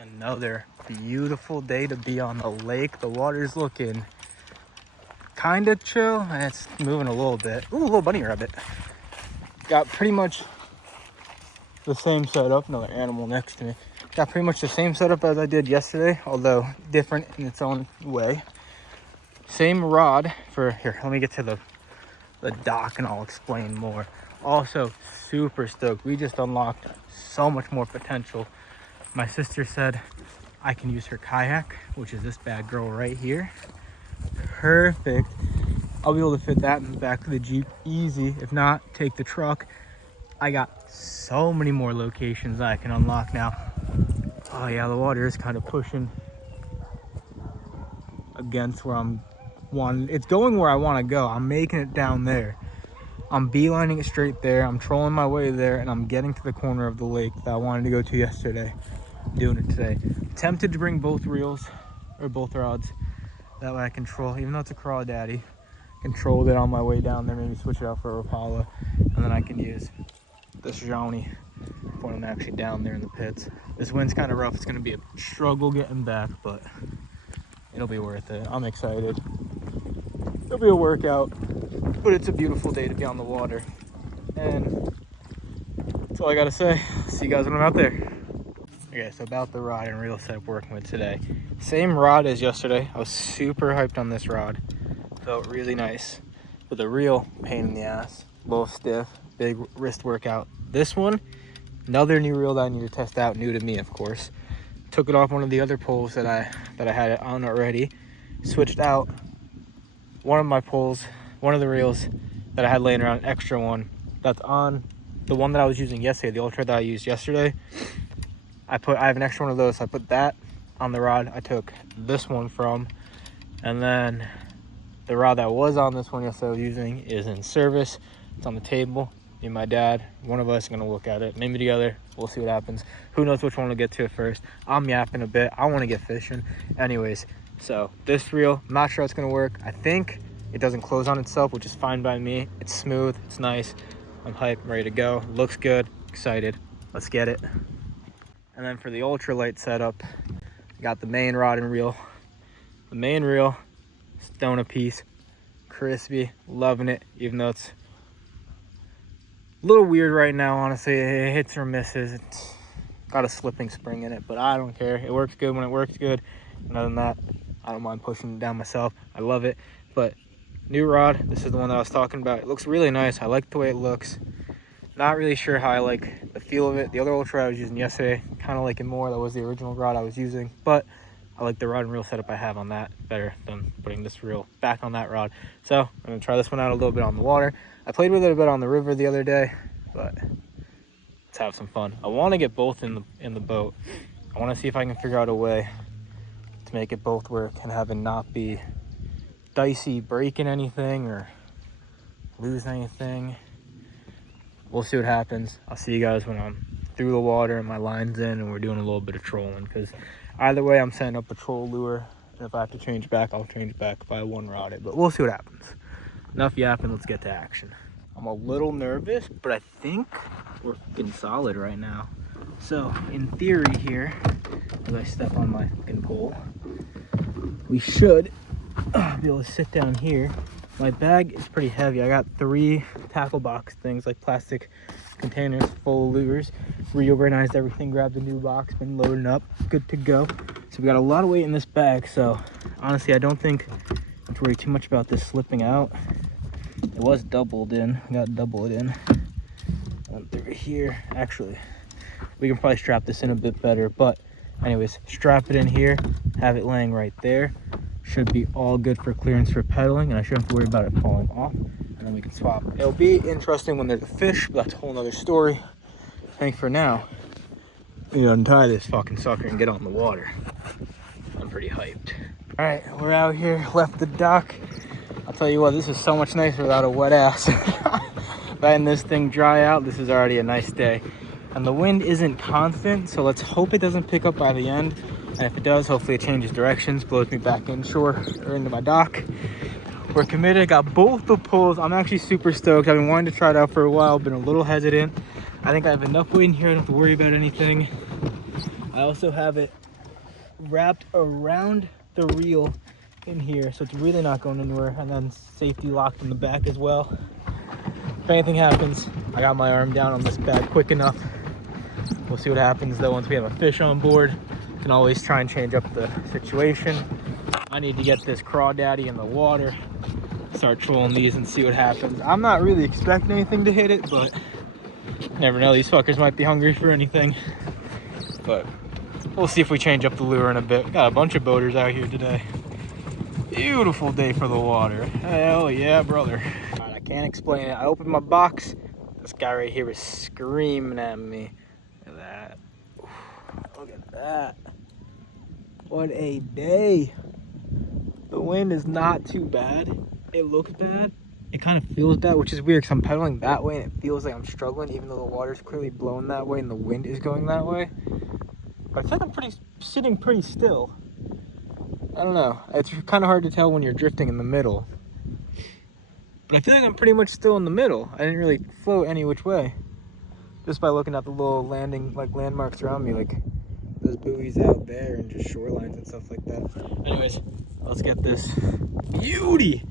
Another beautiful day to be on the lake. The water's looking kind of chill and it's moving a little bit. Ooh, a little bunny rabbit. Got pretty much the same setup. Another animal next to me. Got pretty much the same setup as I did yesterday, although different in its own way. Same rod for here. Let me get to the dock and I'll explain more. Also super stoked. We just unlocked so much more potential. My sister said I can use her kayak, which is this bad girl right here. Perfect. I'll be able to fit that in the back of the Jeep easy. If not, take the truck. I got so many more locations I can unlock now. Oh yeah, the water is kind of pushing against where I'm wanting. It's going where I want to go. I'm making it down there. I'm beelining it straight there. I'm trolling my way there, and I'm getting to the corner of the lake that I wanted to go to yesterday. Doing it today. Tempted to bring both reels or both rods. That way I control, even though it's a crawdaddy, control it on my way down there. Maybe switch it out for a Rapala, and then I can use this Johnny when I'm actually down there in the pits. This wind's kind of rough. It's going to be a struggle getting back, but it'll be worth it. I'm excited. It'll be a workout, but it's a beautiful day to be on the water. And that's all I got to say. See you guys when I'm out there. Okay, so about the rod and reel setup working with today. Same rod as yesterday. I was super hyped on this rod. Felt really nice. But the reel, pain in the ass. A little stiff, big wrist workout. This one, another new reel that I need to test out, new to me of course. Took it off one of the other poles that I had it on already. Switched out one of my poles, one of the reels that I had laying around, an extra one that's on the one that I was using yesterday, the Ultra that I used yesterday. I have an extra one of those, so I put that on the rod I took this one from, and then the rod that was on this one yesterday I was using is in service. It's on the table. Me and my dad, one of us is gonna look at it, maybe together. We'll see what happens. Who knows which one we'll get to at first. I'm yapping a bit. I want to get fishing. Anyways, so this reel, I'm not sure how it's gonna work. I think it doesn't close on itself, which is fine by me. It's smooth. It's nice. I'm hyped. I'm ready to go. Looks good. Excited. Let's get it. And then for the ultralight setup, I got the main rod and reel. The main reel, stone a piece, crispy, loving it, even though it's a little weird right now, honestly. It hits or misses. It's got a slipping spring in it, but I don't care. It works good when it works good. And other than that, I don't mind pushing it down myself. I love it. But new rod, this is the one that I was talking about. It looks really nice. I like the way it looks. Not really sure how I like the feel of it. The other Ultra I was using yesterday, kind of like it more. That was the original rod I was using, but I like the rod and reel setup I have on that better than putting this reel back on that rod. So I'm gonna try this one out a little bit on the water. I played with it a bit on the river the other day, but let's have some fun. I want to get both in the boat. I want to see if I can figure out a way to make it both work and have it not be dicey, breaking anything or losing anything. We'll see what happens. I'll see you guys when I'm through the water and my line's in and we're doing a little bit of trolling, because either way I'm setting up a troll lure, and if I have to change back, I'll change back if I one rod it, but we'll see what happens. Enough yapping, let's get to action. I'm a little nervous, but I think we're fucking solid right now. So in theory here, as I step on my fucking pole, we should be able to sit down here. My bag is pretty heavy. I got 3 tackle box things, like plastic containers full of lures. Reorganized everything, grabbed a new box, been loading up, good to go. So we got a lot of weight in this bag, so honestly I don't think I have to worry too much about this slipping out. It was doubled in. I got to double it in. One through here. Actually, we can probably strap this in a bit better, but anyways, strap it in here, have it laying right there. Should be all good for clearance for pedaling, and I shouldn't have to worry about it falling off, and then we can swap. It'll be interesting when there's a fish, but that's a whole nother story. I think for now, we need to untie this fucking sucker and get on the water. I'm pretty hyped. All right, we're out here, left the dock. I'll tell you what, this is so much nicer without a wet ass. Letting this thing dry out, this is already a nice day. And the wind isn't constant, so let's hope it doesn't pick up by the end. And if it does, hopefully it changes directions, blows me back inshore or into my dock. We're committed. Got both the poles. I'm actually super stoked. I've been wanting to try it out for a while, been a little hesitant. I think I have enough weight in here. I don't have to worry about anything. I also have it wrapped around the reel in here, so it's really not going anywhere, and then safety locked in the back as well. If anything happens, I got my arm down on this bag quick enough. We'll see what happens though once we have a fish on board. Can always try and change up the situation. I need to get this crawdaddy in the water, start trolling these and see what happens. I'm not really expecting anything to hit it, but never know, these fuckers might be hungry for anything. But we'll see if we change up the lure in a bit. We got a bunch of boaters out here today. Beautiful day for the water. Hell yeah, brother. All right, I can't explain it. I opened my box. This guy right here was screaming at me. Look at that. Look at that. What a day. The wind is not too bad. It looks bad. It kind of feels bad, which is weird because I'm pedaling that way and it feels like I'm struggling, even though the water's clearly blowing that way and the wind is going that way. But I feel like I'm sitting pretty still. I don't know. It's kind of hard to tell when you're drifting in the middle. But I feel like I'm pretty much still in the middle. I didn't really float any which way. Just by looking at the little landmarks around me, like those buoys out there and just shorelines and stuff like that. Anyways, let's get this beauty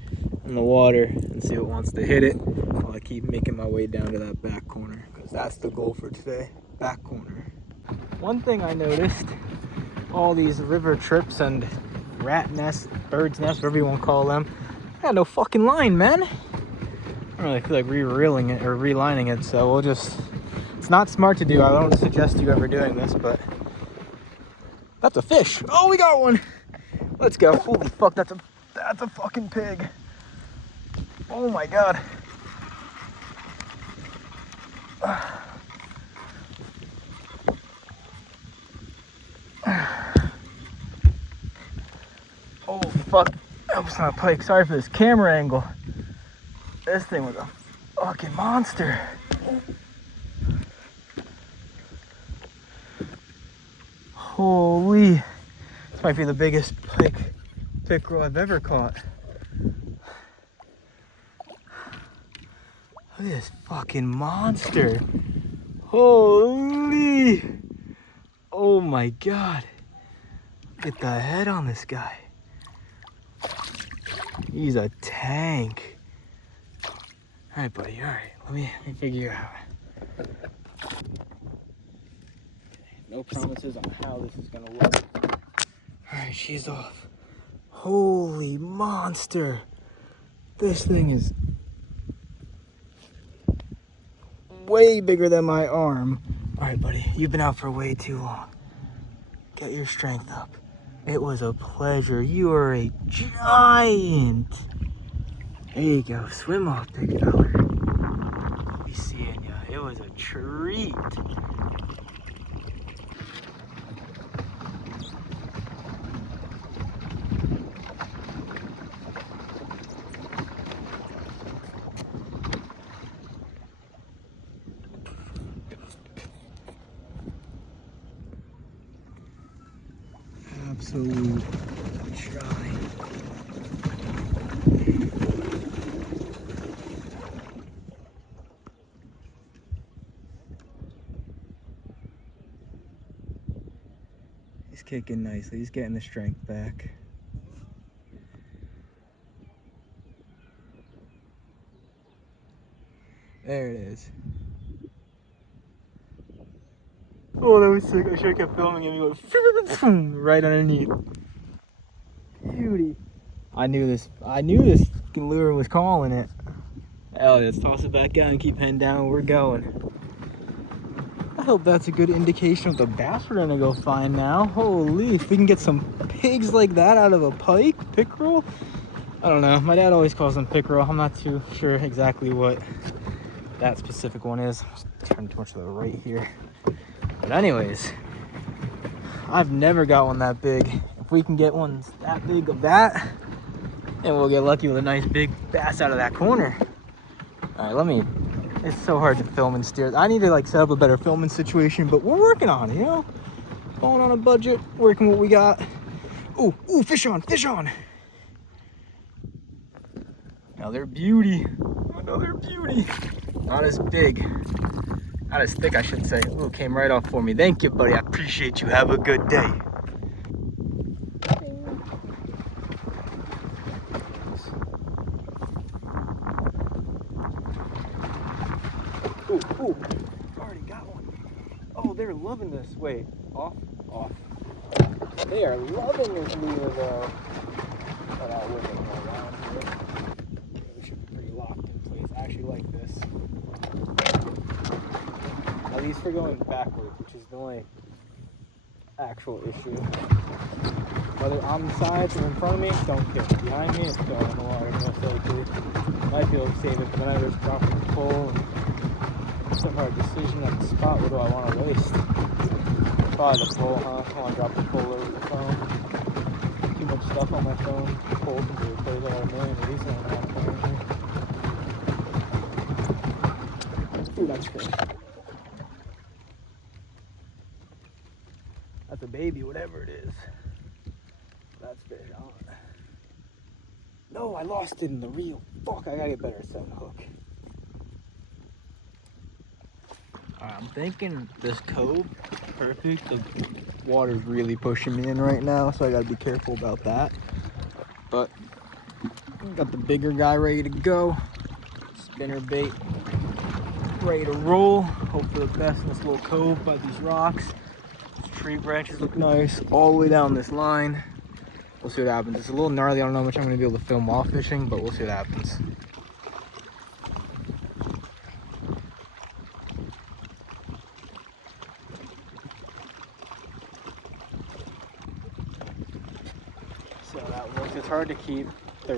in the water and see what wants to hit it while I keep making my way down to that back corner, because that's the goal for today. Back corner. One thing I noticed, all these river trips and rat nests, bird's nests, whatever you want to call them, I got no fucking line, man. I don't really feel like re-reeling it or relining it, so we'll just, it's not smart to do. I don't suggest you ever doing this, but that's a fish. Oh, we got one. Let's go. Holy fuck, that's a fucking pig. Oh my god. Oh fuck, that was not a pike. Sorry for this camera angle. This thing was a fucking monster. Holy, this might be the biggest pickerel I've ever caught. Look at this fucking monster. Holy, oh my god. Look at the head on this guy. He's a tank. All right, buddy. All right, let me figure you out. No promises on how this is gonna look. All right, she's off. Holy monster! This thing is way bigger than my arm. All right, buddy. You've been out for way too long. Get your strength up. It was a pleasure. You are a giant. There you go. Swim off, big fella. Be seeing ya. It was a treat. Absolute giant. He's kicking nicely. He's getting the strength back. There it is. Oh, that was sick. I should have kept filming him. He went right underneath. Beauty. I knew this lure was calling it. Hell, let's toss it back out and keep heading down. We're going. I hope that's a good indication of the bass we're gonna go find now. Holy, if we can get some pigs like that out of a pickerel. I don't know. My dad always calls them pickerel. I'm not too sure exactly what that specific one is. I'm turning too much to the right here. But anyways, I've never got one that big. If we can get one that big of that, then we'll get lucky with a nice big bass out of that corner. All right, it's so hard to film and steer. I need to like set up a better filming situation, but we're working on it, you know? Going on a budget, working what we got. Ooh, fish on. Another beauty. Not as big. Not as thick, I should say. Ooh, came right off for me. Thank you, buddy. I appreciate you. Have a good day. Oh, already got one. Oh, they're loving this. Wait, off. They are loving this lure though. But I wouldn't go around here. It should be pretty locked in place. I actually like this. At least for going backwards, which is the only actual issue. Whether on the sides or in front of me, don't care. Behind me, it's going in the water most likely. Might be able to save it, but then I just drop the pole. It's a hard decision on the spot. What do I want to waste? Probably the pole, huh? I want to drop the pole over the phone. Too much stuff on my phone. The pole can be replaced out of a million reasons. Ooh, that's fish. That's a baby, whatever it is. That's fish on. No, I lost it in the reel. Fuck, I gotta get better at setting the hook. I'm thinking this cove, perfect. The water's really pushing me in right now, so I gotta be careful about that. But got the bigger guy ready to go. Spinner bait ready to roll. Hope for the best in this little cove by these rocks. These tree branches look nice all the way down this line. We'll see what happens. It's a little gnarly. I don't know how much I'm gonna be able to film while fishing, but we'll see what happens. So that works. It's hard to keep the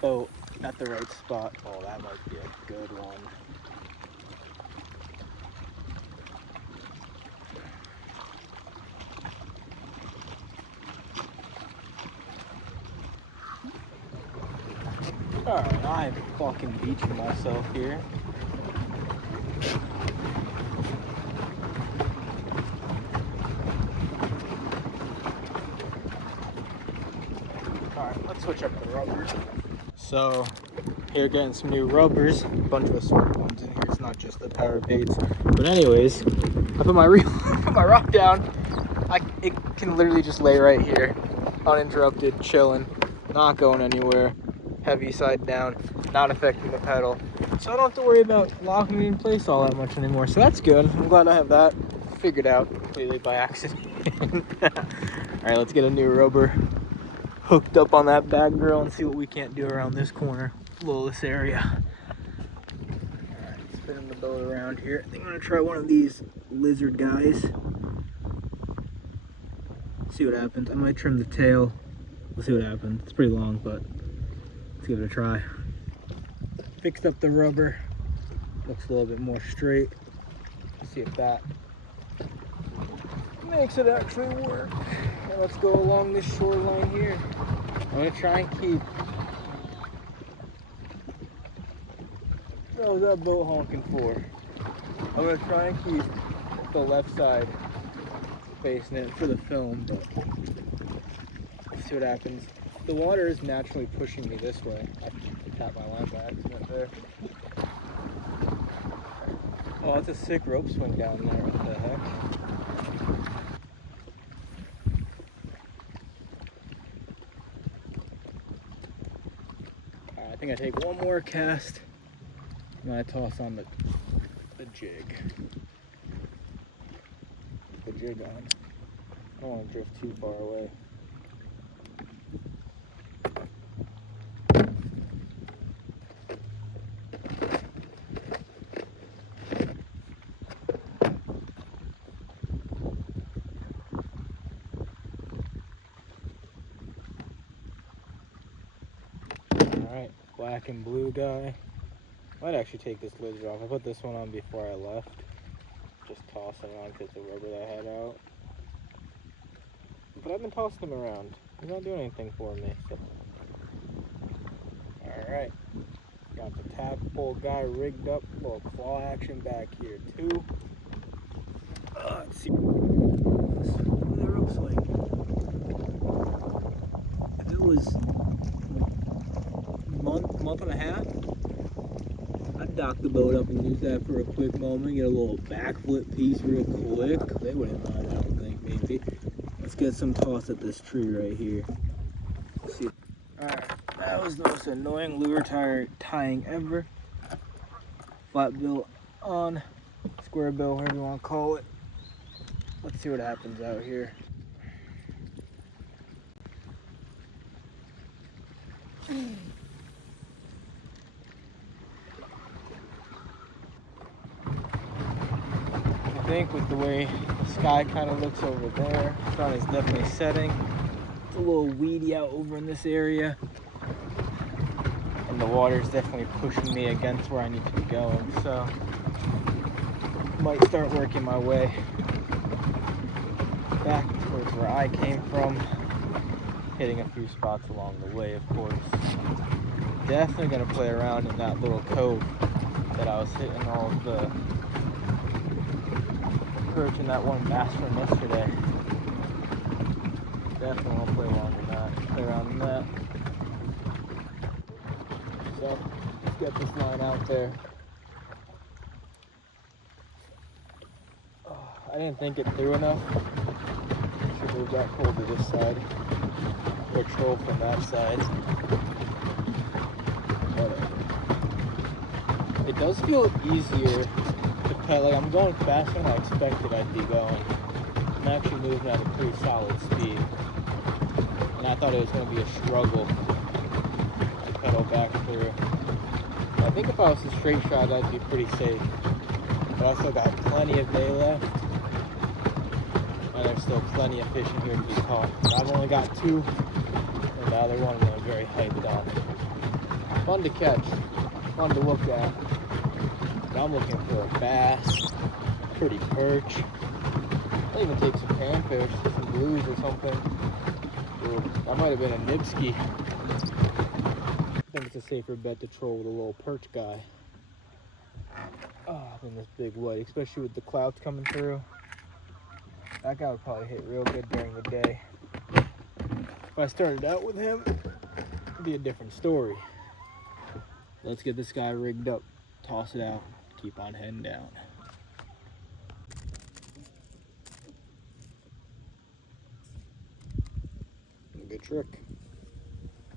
boat at the right spot. Oh, that might be a good one. Alright, I'm fucking beaching myself here. Alright, let's switch up the rubbers. So, here getting some new rubbers. A bunch of assorted ones in here. It's not just the power baits. But anyways, I put my put my rock down. It can literally just lay right here, uninterrupted, chilling, not going anywhere. Heavy side down, not affecting the pedal, so I don't have to worry about locking it in place all that much anymore. So that's good. I'm glad I have that figured out completely by accident. All right, let's get a new rubber hooked up on that back girl and see what we can't do around this corner, this area. All right, spinning the boat around here. I think I'm gonna try one of these lizard guys. See what happens. I might trim the tail. We'll see what happens. It's pretty long, but let's give it a try. Fixed up the rubber. Looks a little bit more straight. Let's see if that makes it actually work. Now let's go along this shoreline here. I'm gonna try and keep. What was that boat honking for? I'm gonna try and keep the left side facing it for the film, but let's see what happens. The water is naturally pushing me this way. I tapped my line by accident there. Oh, that's a sick rope swing down there. What the heck? Alright, I think I take one more cast and I toss on the jig. The jig on. I don't want to drift too far away. Alright, black and blue guy. Might actually take this lizard off. I put this one on before I left. Just tossing on because the rubber that I had out. But I've been tossing him around. He's not doing anything for me. So. Alright. Got the tadpole guy rigged up. A little claw action back here too. Let's see what the rope's like. If it was month and a half, I'd dock the boat up and use that for a quick moment, get a little backflip piece real quick. They wouldn't mind, I don't think, maybe. Let's get some toss at this tree right here. Let's see. Alright, that was the most annoying lure tying ever. flat bill on, square bill, whatever you want to call it. Let's see what happens out here. I think with the way the sky kind of looks over there, the sun is definitely setting. It's a little weedy out over in this area, and the water is definitely pushing me against where I need to be going, so might start working my way back towards where I came from, hitting a few spots along the way, of course. Definitely gonna play around in that little cove that I was hitting all of the perch in that one bass from yesterday. Definitely want to play around in that. So let's get this line out there. Oh, I didn't think it through enough. Should move that pole to this side, or troll from that side. But it does feel easier to cut. Like, I'm going faster than I expected I'd be going. I'm actually moving at a pretty solid speed, and I thought it was going to be a struggle to pedal back through. I think if I was a straight shot, I'd be pretty safe, but I still got plenty of day left, and there's still plenty of fish in here to be caught. I've only got 2, and the other one I'm very hyped on. Fun to catch, fun to look at. I'm looking for a bass, pretty perch. I'll even take some panfish, some blues or something. Or that might have been a nibski. I think it's a safer bet to troll with a little perch guy than this big white, especially with the clouds coming through. That guy would probably hit real good during the day. If I started out with him, it'd be a different story. Let's get this guy rigged up, toss it out, keep on heading down. Good trick.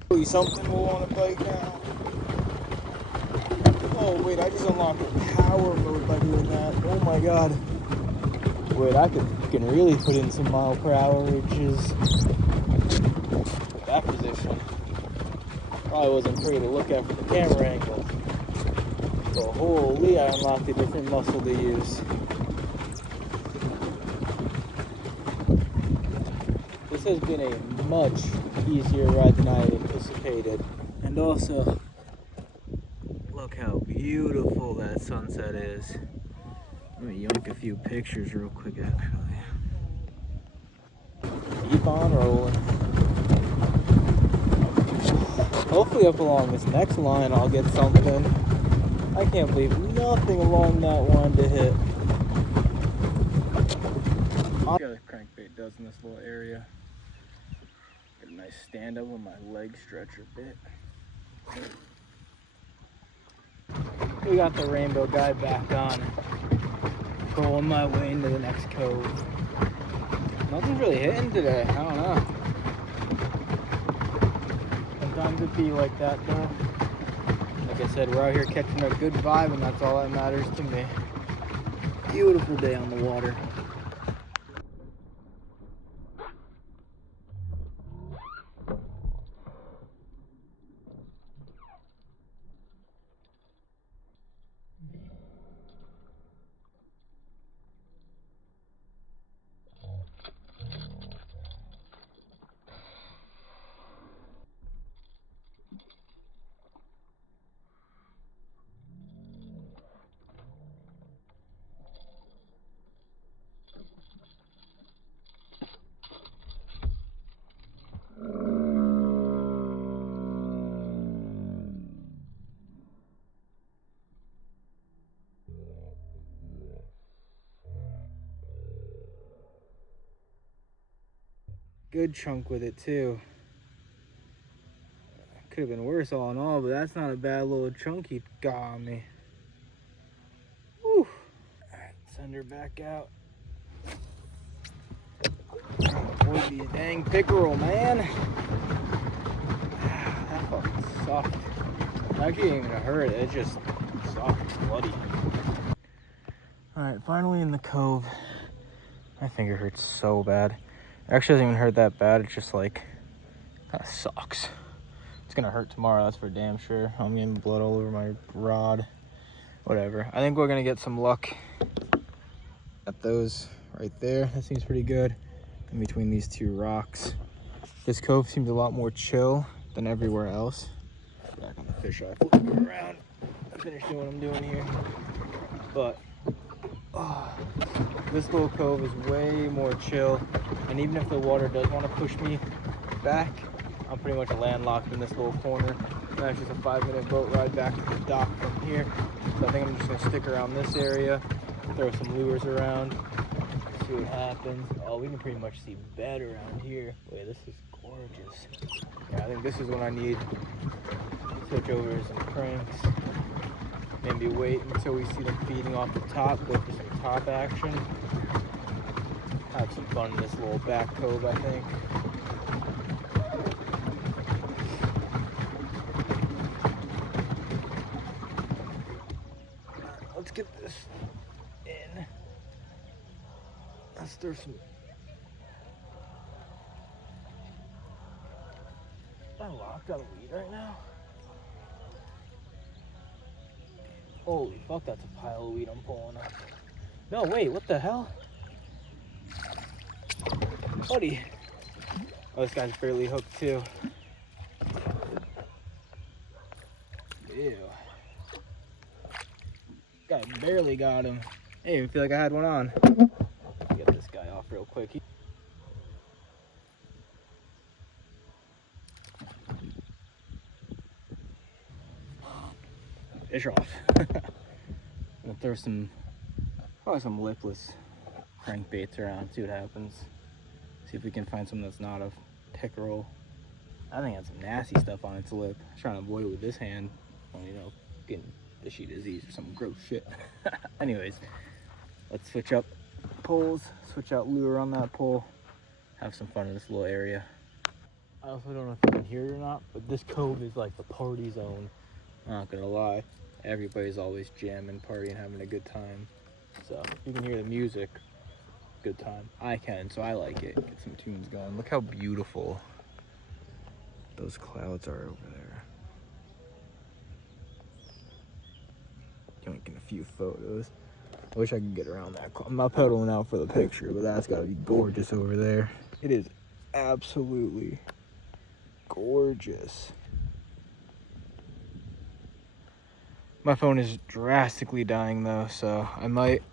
Show you something we'll want to play now. Oh wait, I just unlocked the power mode by doing that. Oh my god. Wait, I can really put in some mile per hour reaches with that position. Probably wasn't pretty to look at from the camera angle. But holy, I unlocked a different muscle to use. This has been a much easier ride than I had anticipated. And also, look how beautiful that sunset is. Let me yank a few pictures real quick, actually. Keep on rolling. Hopefully up along this next line I'll get something. I can't believe nothing along that one to hit. See how the crankbait does in this little area. Get a nice stand up with my leg stretch a bit. We got the rainbow guy back on. Trolling my way into the next cove. Nothing's really hitting today. I don't know. Sometimes it be like that though. Like I said, we're out here catching a good vibe, and that's all that matters to me. Beautiful day on the water. Good chunk with it too. Could have been worse all in all, but that's not a bad little chunk he got on me. Whew. Alright, send her back out. Boy, be a dang pickerel, man. That fucking sucked. Actually, ain't even gonna hurt it. It's just soft and bloody. All right, finally in the cove. My finger hurts so bad. It actually doesn't even hurt that bad. It's just like, kind of sucks. It's gonna hurt tomorrow, that's for damn sure. I'm getting blood all over my rod. Whatever. I think we're gonna get some luck at those right there. That seems pretty good. In between these two rocks. This cove seems a lot more chill than everywhere else. Back on the fish eye, flip it around. Finish doing what I'm doing here. But this little cove is way more chill. And even if the water does want to push me back, I'm pretty much landlocked in this little corner. That's just a 5-minute boat ride back to the dock from here. So I think I'm just gonna stick around this area, throw some lures around, see what happens. Oh, we can pretty much see bed around here. Wait, this is gorgeous. Yeah, I think this is what I need. Switch over to some cranks. Maybe wait until we see them feeding off the top, go for some top action. Have some fun in this little back cove, I think. Let's get this in. Let's throw some. Am I locked on a weed right now? Holy fuck, that's a pile of weed I'm pulling up. No, wait, what the hell? Buddy. Oh, this guy's barely hooked too. Ew. Guy barely got him. Hey, I feel like I had one on. Get this guy off real quick. Fish off. I'm gonna throw probably some lipless crankbaits around, see what happens. See if we can find something that's not a pickerel. I think it had some nasty stuff on its lip. I was trying to avoid it with this hand. Well, you know, getting fishy disease or some gross shit. Anyways, let's switch up poles, switch out lure on that pole, have some fun in this little area. I also don't know if you can hear it or not, but this cove is like the party zone. I'm not gonna lie. Everybody's always jamming, partying, having a good time. So you can hear the music, good time. I can, so I like it. Get some tunes going. Look how beautiful those clouds are over there. Taking a few photos. I wish I could get around that. I'm not pedaling out for the picture, but that's gotta be gorgeous over there. It is absolutely gorgeous. My phone is drastically dying though, so I might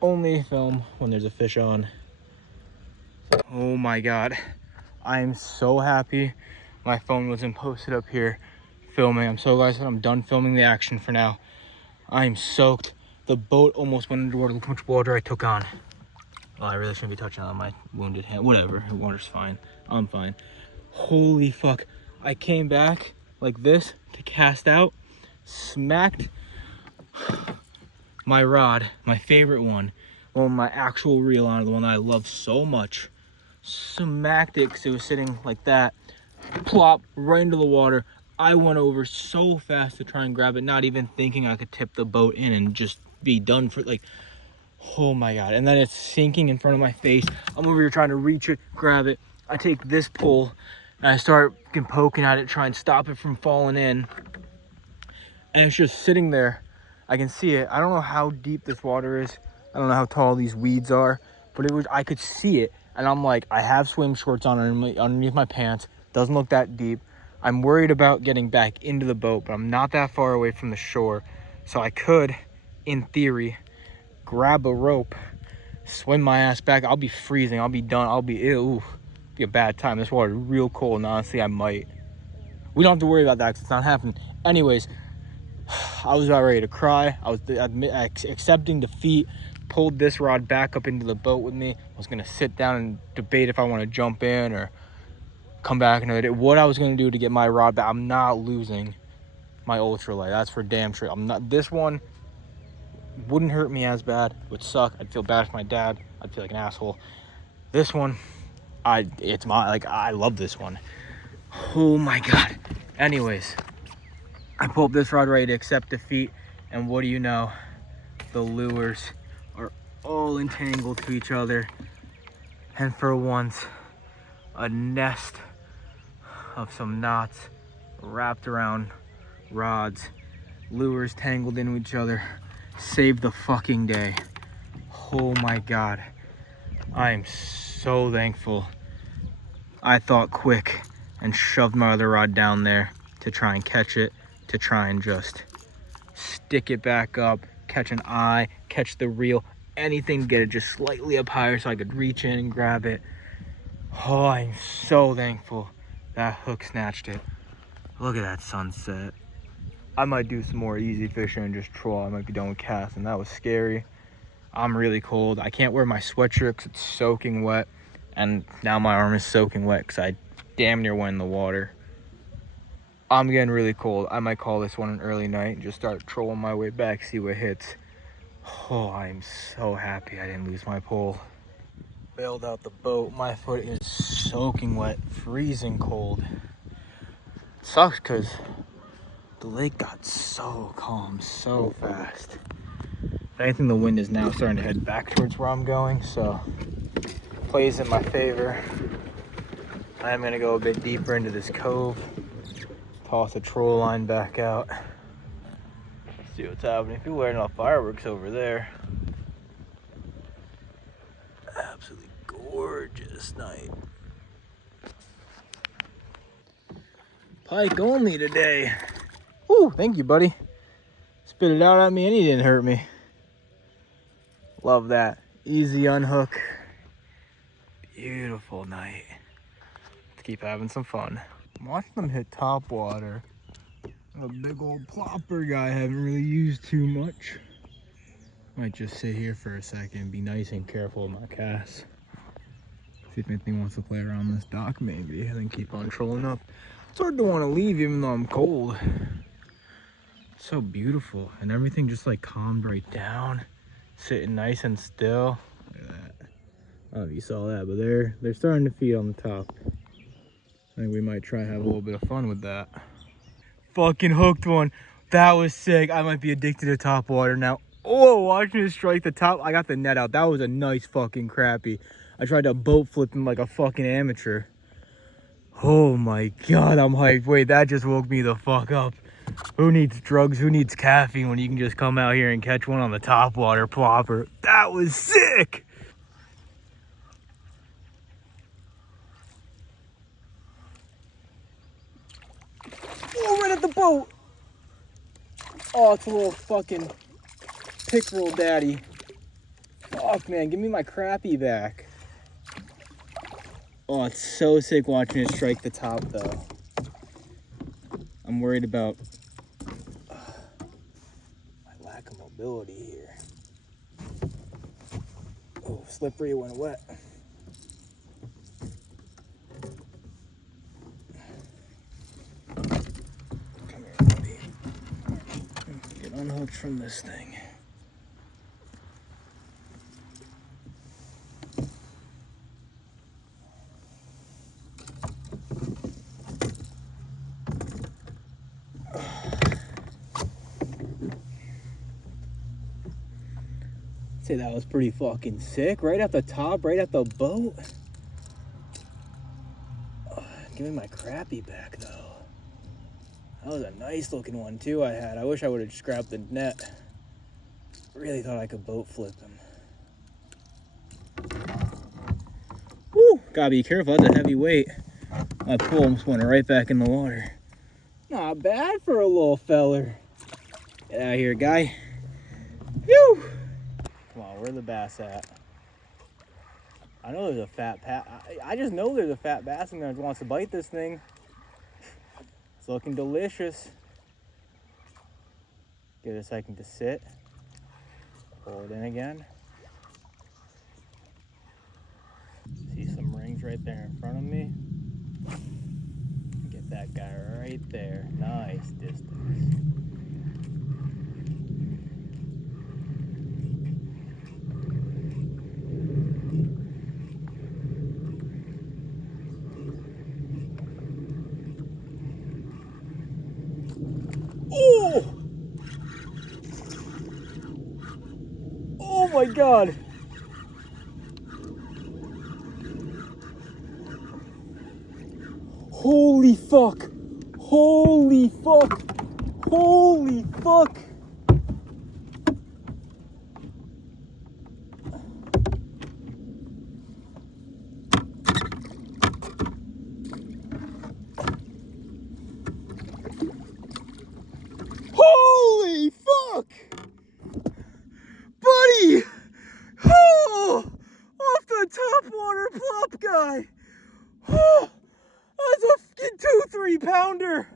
only film when there's a fish on. Oh my god, I am so happy my phone wasn't posted up here filming. I'm so glad that I'm done filming the action for now. I am soaked. The boat almost went underwater. Look how much water I took on. Well, I really shouldn't be touching on my wounded hand. Whatever, the water's fine. I'm fine. Holy fuck. I came back like this to cast out, smacked my rod, my favorite one my actual reel on, the one that I love so much. Smacked it because it was sitting like that. Plop, right into the water. I went over so fast to try and grab it, not even thinking I could tip the boat in and just be done for like, oh my god. And then it's sinking in front of my face. I'm over here trying to reach it, grab it. I take this pole and I start poking at it, trying to stop it from falling in. And it's just sitting there. I can see it. I don't know how deep this water is. I don't know how tall these weeds are, but I could see it. And I'm like, I have swim shorts on underneath my pants. Doesn't look that deep. I'm worried about getting back into the boat, but I'm not that far away from the shore. So I could, in theory, grab a rope, swim my ass back. I'll be freezing. I'll be done. I'll be ill. Be a bad time. This water is real cold, and honestly, I might. We don't have to worry about that because it's not happening. Anyways, I was about ready to cry. I was accepting defeat. Pulled this rod back up into the boat with me. I was gonna sit down and debate if I want to jump in or come back another day. What I was gonna do to get my rod back. I'm not losing my ultralight. That's for damn sure. I'm not. This one wouldn't hurt me as bad. It would suck. I'd feel bad for my dad. I'd feel like an asshole. This one, I love this one. Oh my god. Anyways, I pull up this rod ready to accept defeat, and what do you know? The lures are all entangled to each other. And for once, a nest of some knots wrapped around rods, lures tangled into each other, saved the fucking day. Oh my God. I am so thankful I thought quick and shoved my other rod down there to try and catch it, to try and just stick it back up, catch an eye, catch the reel, anything to get it just slightly up higher so I could reach in and grab it. Oh, I'm so thankful that hook snatched it. Look at that sunset. I might do some more easy fishing and just troll. I might be done with casting. That was scary. I'm really cold. I can't wear my sweatshirt because it's soaking wet. And now my arm is soaking wet because I damn near went in the water. I'm getting really cold. I might call this one an early night and just start trolling my way back, see what hits. Oh, I'm so happy I didn't lose my pole. Bailed out the boat. My foot is soaking wet, freezing cold. It sucks because the lake got so calm so fast. If anything, the wind is now starting to head back towards where I'm going, so plays in my favor. I am gonna go a bit deeper into this cove, toss the troll line back out, see what's happening. People are lighting off fireworks over there. Absolutely gorgeous night. Pike only today. Ooh, thank you, buddy. Spit it out at me and he didn't hurt me. Love that. Easy unhook. Beautiful night. Let's keep having some fun. Watch them hit top water. A big old plopper guy I haven't really used too much. Might just sit here for a second, be nice and careful with my cast. See if anything wants to play around this dock maybe, and then keep on trolling up. It's hard to want to leave even though I'm cold. It's so beautiful, and everything just like calmed right down. Sitting nice and still. Look at that. I don't know if you saw that, but they're starting to feed on the top. I think we might try and have a little bit of fun with that. Fucking hooked one. That was sick. I might be addicted to top water now. Oh, watching it strike the top. I got the net out. That was a nice fucking crappie. I tried to boat flip him like a fucking amateur. Oh my God, I'm hyped. Wait, that just woke me the fuck up. Who needs drugs? Who needs caffeine when you can just come out here and catch one on the top water plopper? That was sick. Oh, right at the boat. Oh, it's a little fucking pickerel daddy. Fuck, man, give me my crappie back. Oh, it's so sick watching it strike the top, though. I'm worried about my lack of mobility here. Oh, slippery when wet. Come here, buddy. Get unhooked from this thing. I'd say that was pretty fucking sick. Right at the top, right at the boat. Oh, give me my crappie back though. That was a nice looking one too I had. I wish I would have just grabbed the net. Really thought I could boat flip him. Woo! Gotta be careful, that's a heavy weight. My pole almost went right back in the water. Not bad for a little feller. Get out of here, guy. Phew! Come on, where's the bass at? I know there's a fat I just know there's a fat bass in there that wants to bite this thing. It's looking delicious. Give it a second to sit. Pull it in again. See some rings right there in front of me. Get that guy right there. Nice distance. Oh! God. Holy fuck. Holy fuck. Holy fuck. Holy fuck. Buddy. Oh, off the top water plop guy. Oh, that's a fucking 2-3 pounder.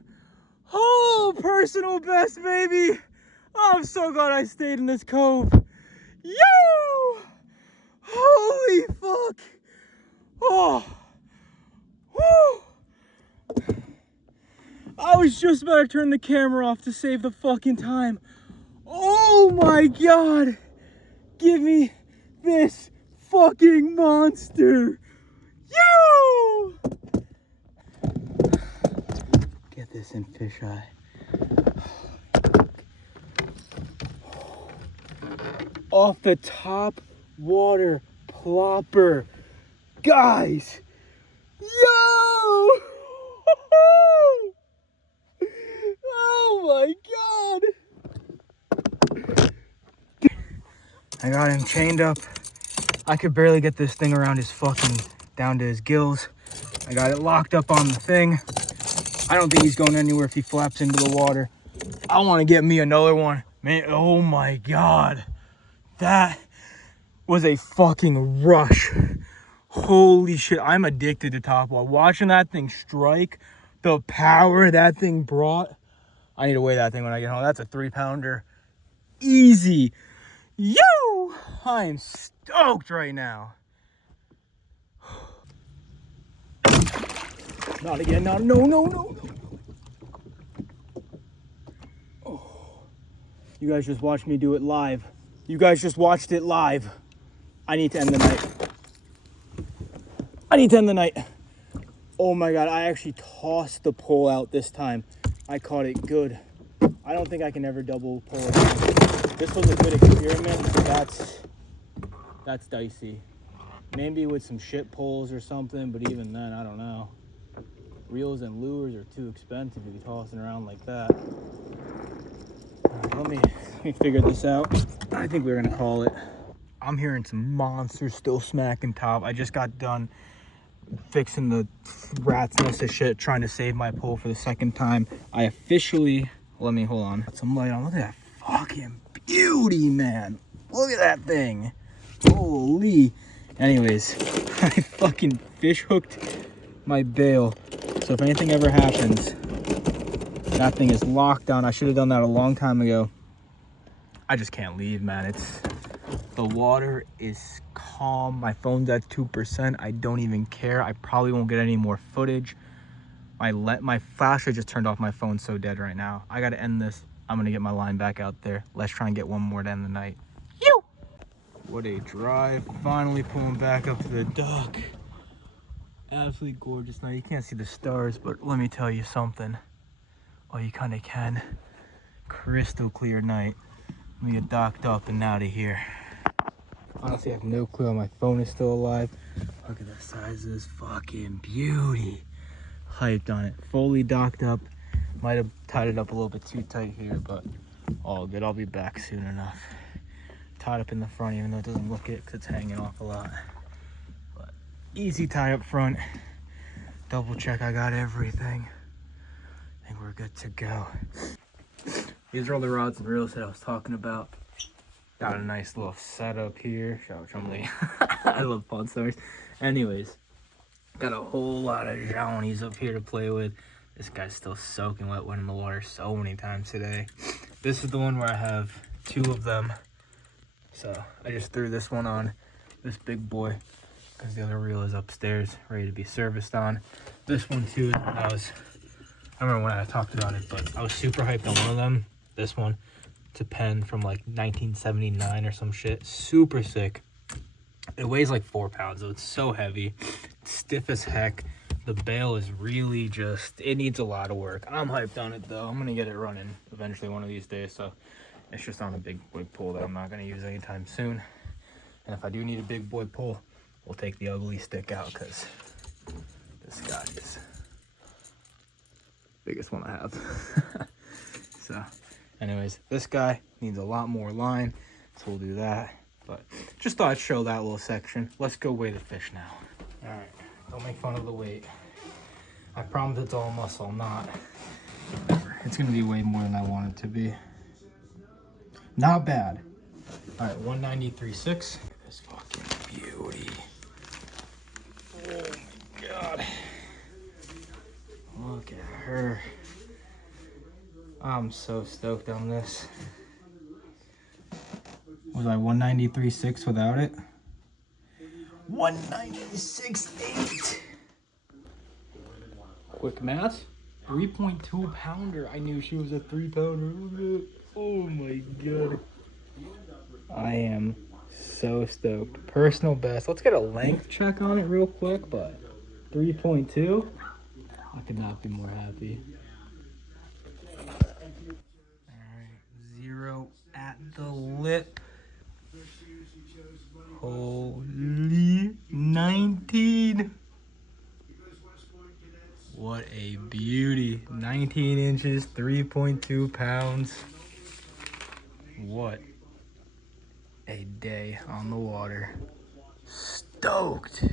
Oh, personal best, baby. I'm so glad I stayed in this cove. Yo! Holy fuck. Oh. Woo. I was just about to turn the camera off to save the fucking time. Oh my God. Give me this fucking monster. Yo! Get this in fisheye. Off the top water plopper. Guys. Yo! Oh my God. I got him chained up. I could barely get this thing around his fucking, down to his gills. I got it locked up on the thing. I don't think he's going anywhere if he flaps into the water. I want to get me another one. Man, oh my God. That was a fucking rush. Holy shit, I'm addicted to topwater. Watching that thing strike, the power that thing brought. I need to weigh that thing when I get home. That's a 3-pounder. Easy. Yo! I am stoked right now. Not again, no. Oh. You guys just watched me do it live. You guys just watched it live. I need to end the night. Oh my God, I actually tossed the pole out this time. I caught it good. I don't think I can ever double pull it. This was a good experiment. That's dicey. Maybe with some shit poles or something, but even then, I don't know. Reels and lures are too expensive to be tossing around like that. Let me figure this out. I think we're gonna call it. I'm hearing some monsters still smacking top. I just got done fixing the rat's nest of shit, trying to save my pole for the second time. I officially, hold on. Put some light on. Look at that fucking beauty, man. Look at that thing. Holy. Anyways, I fucking fish hooked my bail. So if anything ever happens, that thing is locked down. I should have done that a long time ago. I just can't leave, man. The water is calm. My phone's at 2%. I don't even care. I probably won't get any more footage. My flasher just turned off. My phone's so dead right now. I gotta end this. I'm gonna get my line back out there. Let's try and get one more to end the night. Yo! What a drive. Finally pulling back up to the dock. Absolutely gorgeous night. You can't see the stars, but let me tell you something. Oh, you kind of can. Crystal clear night. Let me get docked up and out of here. Honestly, I have no clue how my phone is still alive. Look at the size of this fucking beauty. Hyped on it. Fully docked up. Might have tied it up a little bit too tight here, but all good. I'll be back soon enough. Tied up in the front, even though it doesn't look it because it's hanging off a lot. But easy tie up front. Double check I got everything. I think we're good to go. These are all the rods and reels that I was talking about. Got a nice little setup here. Shout out Chumley. I love pond stories. Anyways, got a whole lot of Johnnies up here to play with. This guy's still soaking wet. Went in the water so many times today. This is the one where I have 2 of them. So I just threw this one on this big boy because the other reel is upstairs ready to be serviced on. This one too, I remember when I talked about it, but I was super hyped on one of them. This one, it's a pen from like 1979 or some shit. Super sick. It weighs like 4 pounds, though. It's so heavy. It's stiff as heck. The bail is really just, it needs a lot of work. I'm hyped on it though. I'm gonna get it running eventually one of these days. So it's just on a big pole that I'm not gonna use anytime soon. And if I do need a big boy pull, we'll take the ugly stick out because this guy is the biggest one I have. So anyways, this guy needs a lot more line, so we'll do that. But just thought I'd show that little section. Let's go weigh the fish now. All right, don't make fun of the weight. I promise it's all muscle. I'm not. It's gonna be way more than I want it to be. Not bad. All right, 193.6. This fucking beauty. Oh my God. Look at her. I'm so stoked on this. Was I 193.6 without it? 196.8. Quick math. 3.2 pounder. I knew she was a 3 pounder. Oh my God. I am so stoked. Personal best. Let's get a length check on it real quick, but 3.2. I could not be more happy. Alright, 0 at the lip. Holy 19. What a beauty. 19 inches, 3.2 pounds. What a day on the water. Stoked.